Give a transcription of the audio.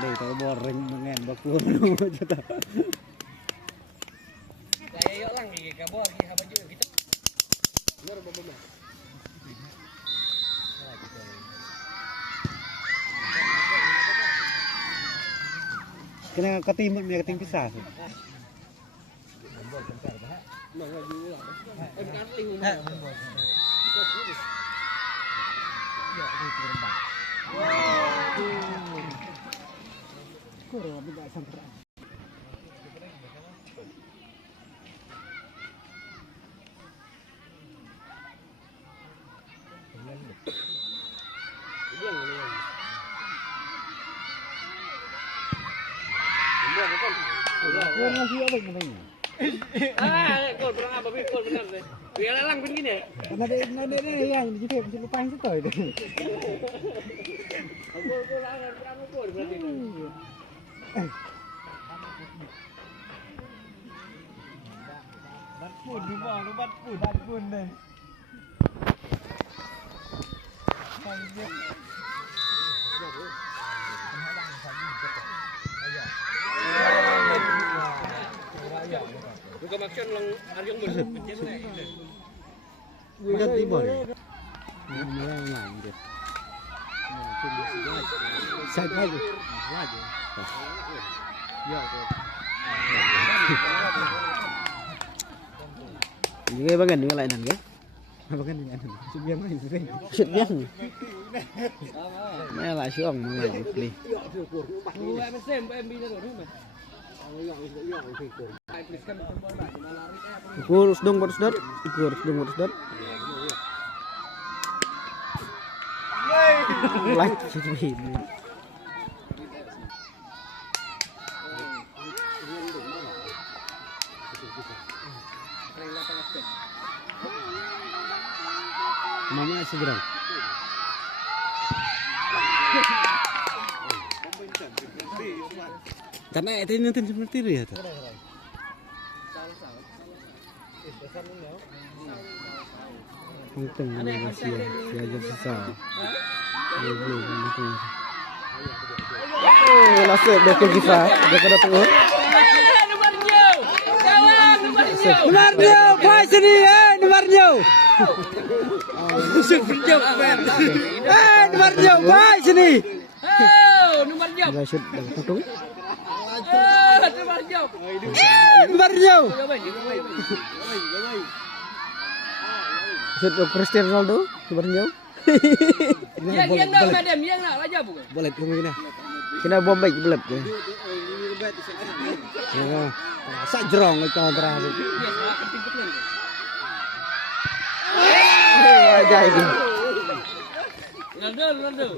Đây tao boring mengen baku nu kita. Saya yuk lang gigi kabor gigi apa juga kita. Benar benar. Kena ketimbang dia keting pisah. Kurang tidak sampai. Kurang lagi apa namanya? Kau kurang apa kau benar deh. Biar lang begini. Karena ada yang di situ bisa lupain situ itu. Aku lang berapa kau berarti. Pun di mana bat pun deh. Bukan maksud lang aryong bersih. Bukan timur. Mulai lanjut. Side lagi. Lagi. Ya, juga bagian juga lainan kan? Bagian juga lainan. Sebiang main sih. Sebiang. Mana lah siang mulai beli. Em xem em đi ra rồi thôi mà. Kurus dong kurus dot. Kurus dong kurus dot. Like sih. Mama segera. Karena itu nanti seperti itu ya. Untung masih aja susah. Langsung dia ke kita, dia ke datang. Numarnya, boy sini numarnya. Numarnya, boy sini. Numarnya. Enggak shoot dari tutung. Numarnya. Numarnya. Shoot Cristiano Ronaldo, numarnya. Yang nak madam, yang nak aja bukan. Boleh tunggu ini. Kena bom baik belet. Ya. Sak jerong itu terakhir. Ajaib. Ronaldo.